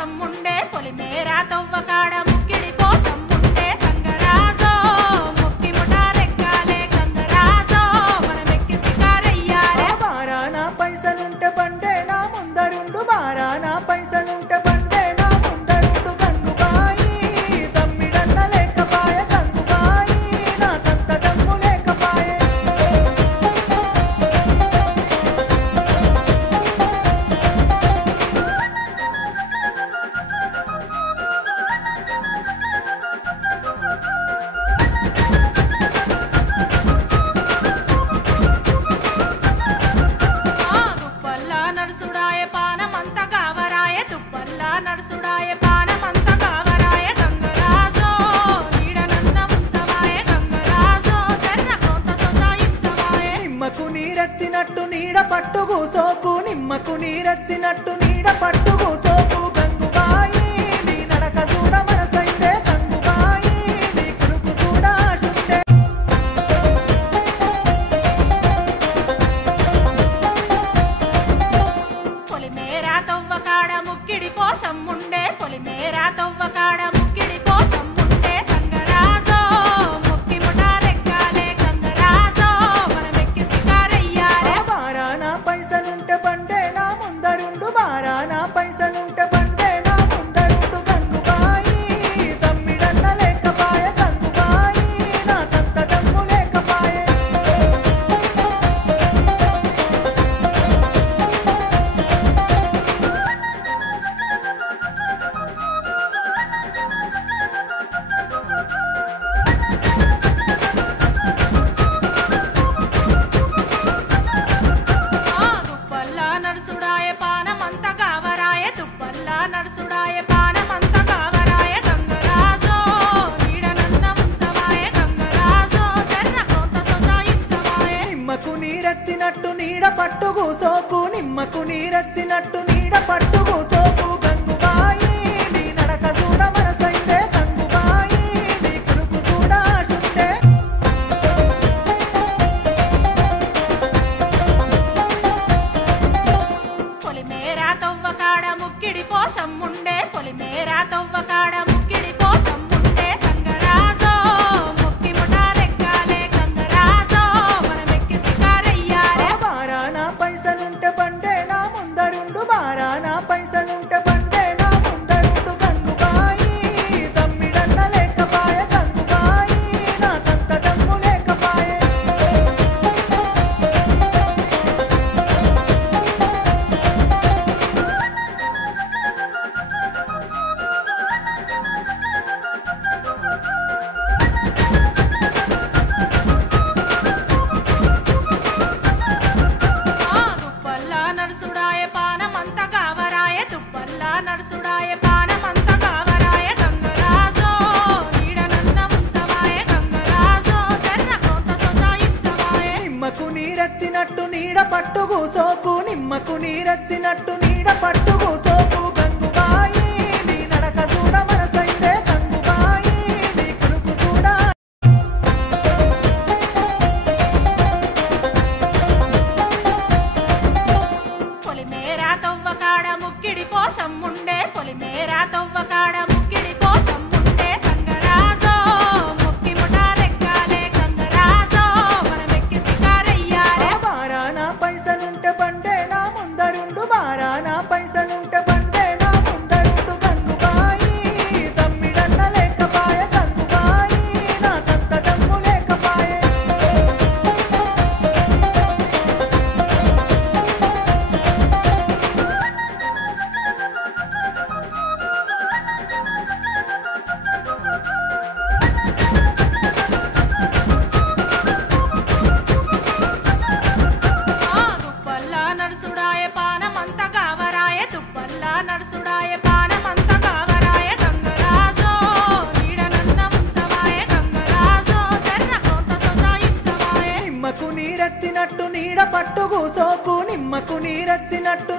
కోసం ఉండే పొలిమేర తవ్వకాడ ముక్కిడి కోసం ఉండే గంగరాజో ముక్కి ముఠారెక్కాలే గంగరాజో మనమెక్కి షికారయ్యాలే బారానా పైసలుంటే బండే నా ముందరుండు బారానా పైసలుంటే బండే నా ముందరుండు గంగుబాయి తమ్మిడన్న లేకపాయ గంగుబాయి నా తంత దమ్ము లేకపాయే నడుసుడాయ పానమంత కావరాయ తుప్పల్లా నడుసుడాయ పానమంత కావరాయ గంగరాజో నీడనన్న ఉంచవాయ గంగరాజో జర్ర కొంత సొంతాయించవాయ నిమ్మకు నీరెత్తినట్టు నీడ పట్టు కూసోకు నిమ్మకు నీరెత్తినట్టు నీడ పట్టు కూసోకు గంగుబాయి నీ నడక చూడ మనసైతే గంగుబాయి నీ కురుకు చూడ ఆశుంటే పొలిమేర తవ్వకాడ ముక్కిడి కోసం ఉండే పొలిమేర తవ్వకాడ ముక్కిడి కోసం ఉండే గంగరాజో ముక్కి ముఠారెక్కాలే గంగరాజో మనమెక్కి షికారయ్యాలే బారానా పైసలుంటే బండే నా ముందరుండు బారానా పైసలుంటే బండే నా ముందరుండు గంగుబాయి తమ్మిడన్న లేకపాయ గంగుబాయి నా తంత దమ్ము లేకపాయే తుప్పల్లా నడుసుడాయ పానమంత కావరాయ తుప్పల్లా నడుసుడాయ పానమంత కావరాయ గంగరాజో నీడనన్న ఉంచవాయ గంగరాజో జర్ర కొంత సొంతాయించవాయ నిమ్మకు నీరెత్తినట్టు నీడ పట్టు కూసోకు నిమ్మకు నీరెత్తినట్టు నీడ పట్టు కూసోకు గంగుబాయి నీ నడక చూడ మనసైతే గంగుబాయి నీ కురుకు చూడ ఆశుంటే పొలిమేర తవ్వకాడ ముక్కిడి కోసం ఉండే పొలిమేర తవ్వకాడ ముక్కిడి కోసం ఉండే గంగరాజో ముక్కి ముఠారెక్కాలే గంగరాజో మనమెక్కి షికారయ్యాలే బారానా పైసలుంటే బండే నా ముందరుండు బారానా పైసలుంటే బండే నా ముందరుండు గంగుబాయి తమ్మిడన్న లేకపాయ గంగుబాయి నా తంత దమ్ము లేకపాయే తుప్పల్లా నడుసుడాయ పానమంత కావరాయ తుప్పల్లా నడుసుడాయ పానమంత కావరాయ గంగరాజో నీడనన్న ఉంచవాయ గంగరాజో జర్ర కొంత సొంతాయించవాయ నిమ్మకు నీరెత్తినట్టు నీడ పట్టు కూసోకు నిమ్మకు నీరెత్తినట్టు నీడ పట్టు కూసోకు గంగుబాయి నీ నడక చూడ మనసైతే గంగుబాయి నీ కురుకు చూడ పొలిమేర తవ్వకాడ ముక్కిడి కోసం ఉండే పొలిమేర తవ్వకాడ ముక్కిడి కోసం ఉండే గంగరాజో ముక్కి ముఠారెక్కాలే గంగరాజో మనమెక్కి షికారయ్యాలే బారానా పైసలుంటే బండే నా ముందరుండు బారానా పైసలుంటే బండే నా ముందరుండు గంగుబాయి తమ్మిడన్న లేకపాయ గంగుబాయి నా తంత దమ్ము లేకపాయే తుప్పల్లా నడుసుడాయ పానమంత కావరాయ తుప్పల్లా నడుసుడాయ పానమంత కావరాయ గంగరాజో నీడనన్న ఉంచవాయ గంగరాజో జర్ర కొంత సొంతాయించవాయ నిమ్మకు నీరెత్తినట్టు నీడ పట్టు కూసోకు నిమ్మకు నీరెత్తినట్టు